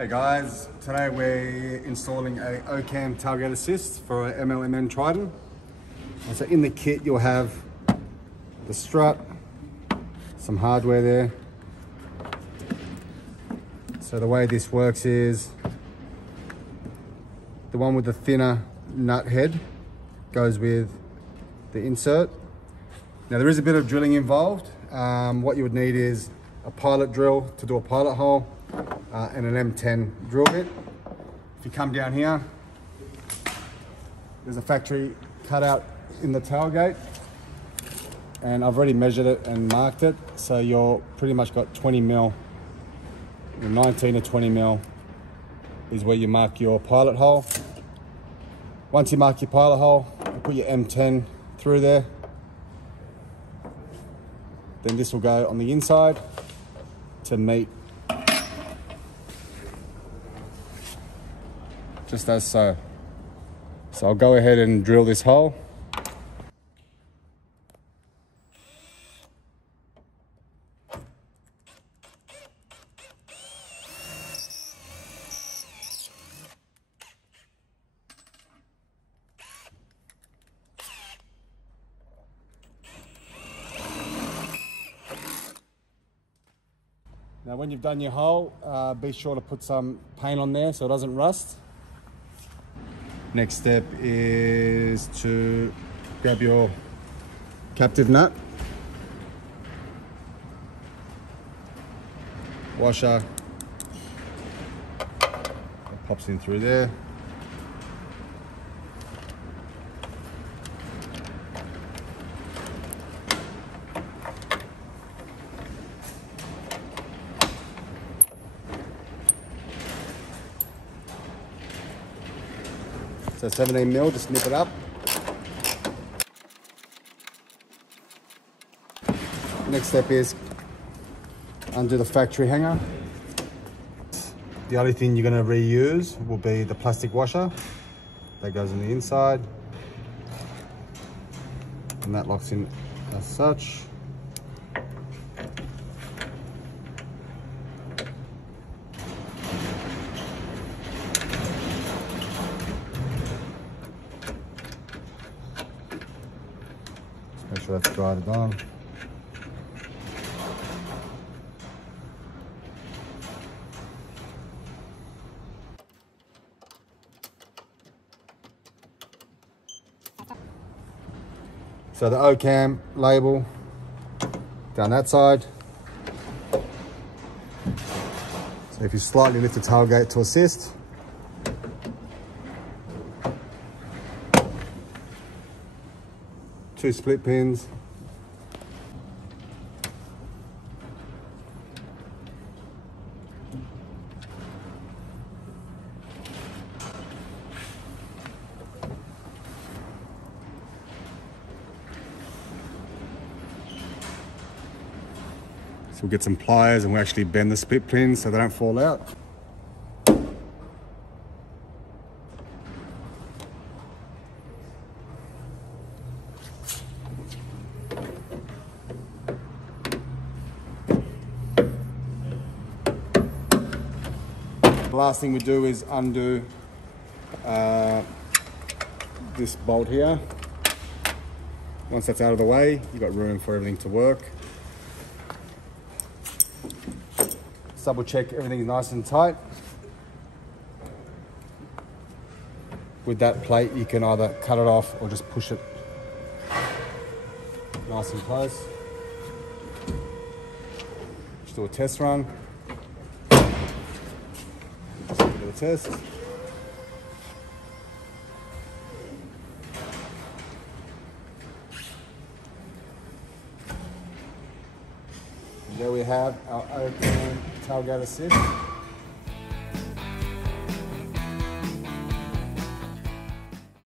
Hey guys, today we're installing a OCAM tailgate assist for a MLMN Triton. And so in the kit you'll have the strut, some hardware there. So the way this works is the one with the thinner nut head goes with the insert. Now there is a bit of drilling involved. What you would need is a pilot drill to do a pilot hole and an M10 drill bit. If you come down here, there's a factory cutout in the tailgate, and I've already measured it and marked it. So you're pretty much got 20 mil, 19 to 20 mil is where you mark your pilot hole. Once you mark your pilot hole, you put your M10 through there. Then this will go on the inside to meet just as so. So I'll go ahead and drill this hole. Now when you've done your hole, be sure to put some paint on there so it doesn't rust. Next step is to grab your captive nut, washer, it pops in through there. So 17 mil, just nip it up. Next step is undo the factory hanger. The only thing you're going to reuse will be the plastic washer that goes on the inside, and that locks in as such. Make sure that's dried on. So the OCAM label down that side. So if you slightly lift the tailgate to assist, two split pins, so we'll get some pliers and we'll actually bend the split pins so they don't fall out. The last thing we do is undo this bolt here. Once that's out of the way, you've got room for everything to work. Double check everything is nice and tight. With that plate, you can either cut it off or just push it nice and close. Just do a test run. Do a test. And there we have our OCAM tailgate assist.